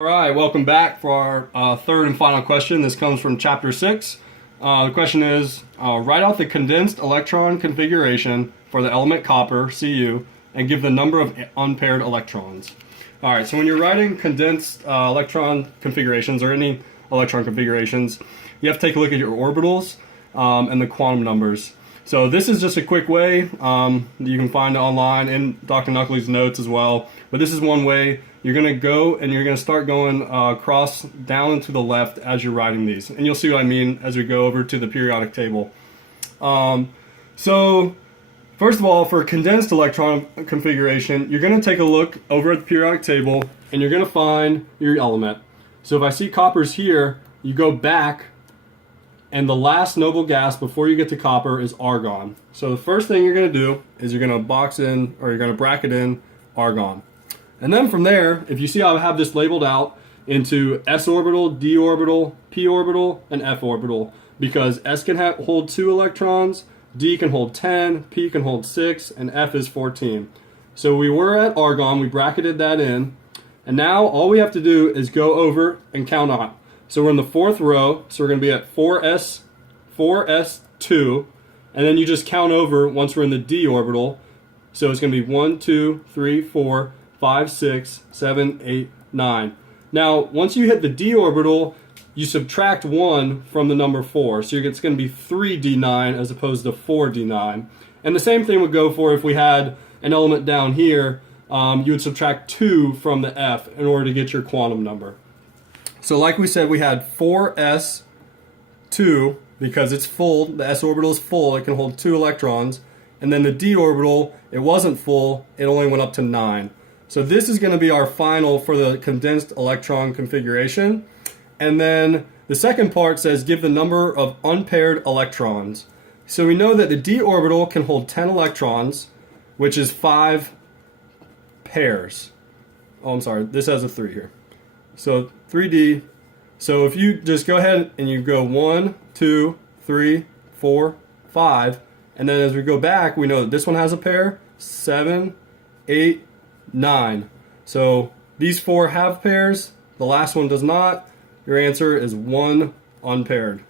All right, welcome back for our third and final question. This comes from Chapter 6. The question is, write out the condensed electron configuration for the element copper, Cu, and give the number of unpaired electrons. All right, so when you're writing condensed electron configurations or any electron configurations, you have to take a look at your orbitals and the quantum numbers. So this is just a quick way. You can find it online in Dr. Knuckley's notes as well. But this is one way. You're going to go and you're going to start going across down and to the left as you're writing these. And you'll see what I mean as we go over to the periodic table. So first of all, for condensed electron configuration, you're going to take a look over at the periodic table and you're going to find your element. So if I see coppers here, you go back, and the last noble gas before you get to copper is argon. So the first thing you're going to do is you're going to box in, or you're going to bracket in argon. And then from there, if you see how I have this labeled out into s orbital, d orbital, p orbital, and f orbital, because s can hold 2 electrons, d can hold 10, p can hold 6, and f is 14. So we were at argon, we bracketed that in, and now all we have to do is go over and count on. So we're in the 4th row, so we're going to be at 4s, 4s2, and then you just count over once we're in the d orbital. So it's going to be 1, 2, 3, 4, 5, 6, 7, 8, 9. Now, once you hit the d orbital, you subtract 1 from the number 4. So it's going to be 3d9 as opposed to 4d9. And the same thing would go for if we had an element down here. You would subtract 2 from the f in order to get your quantum number. So like we said, we had 4s2 because it's full. The s orbital is full. It can hold 2 electrons. And then the d orbital, it wasn't full. It only went up to 9. So this is going to be our final for the condensed electron configuration. And then the second part says give the number of unpaired electrons. So we know that the d orbital can hold 10 electrons, which is 5 pairs. Oh, I'm sorry. This has a 3 here. So 3d. So if you just go ahead and you go 1, 2, 3, 4, 5, and then as we go back, we know that this one has a pair, 7, 8, 9. So these 4 have pairs, the last one does not. Your answer is 1 unpaired.